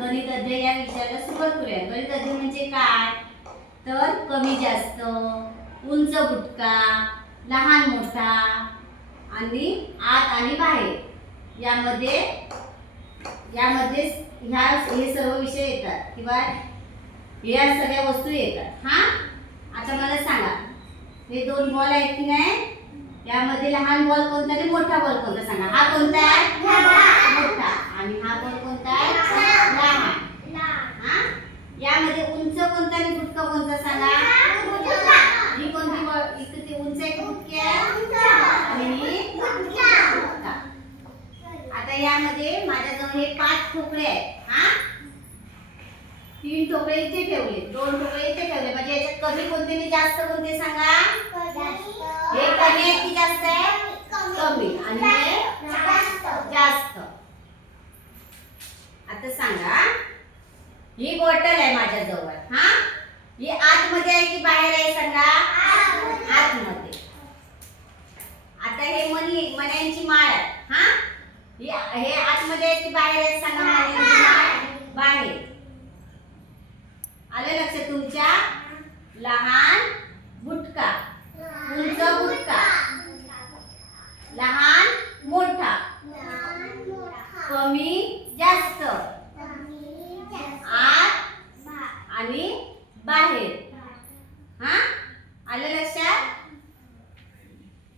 गणित अध्याय या विषयाला सुरुवात करूया. गणित अध्याय म्हणजे काय? तर कमी जास्त, उंच बुटका, लहान मोठा आणि आत आणि बाहेर यामध्ये हे सर्व विषय येतात किंवा या सगळ्या वस्तू येतात. हा, आता मला सांगा, हे दोन बॉल आहेत की नाही, यामध्ये लहान बॉल कोणता आणि मोठा बॉल कोणता सांगा. हा कोणता आहे? मोठा. आणि हा बॉल कोणता आहे? लहान. हा, यामध्ये उंच कोणता आणि बुटका कोणता सांगा. ही कोणती बॉल? इथे उंच आहे की बुटकी आहे? आणि ही बुटका. आता यामध्ये माझ्याजवळ हे 5 ठोकळे आहेत. हा, 3 ठोकळे इथे ठेवले, 2 ठोकळे इथे ठेवले. म्हणजे याच्यात कमी कोणते आणि जास्त कोणते सांगा. हे कमी आहे की जास्त आहे? कमी. आणि हे जास्त. आता सांगा, ही बॉटल आहे माझ्याजवळ. हा, ही आतमध्ये आहे की बाहेर आहे सांगा. आतमध्ये. आता हे मण्यांची माळ आहे. हा, हे आतमध्ये आहे की बाहेर आहे सांगा. मण्यांची माळ बाहेर. आलं लक्षात तुमच्या? लहान बुटका, उंच बुटका, लहान मोठा, कमी जास्त, आत आणि बाहेर.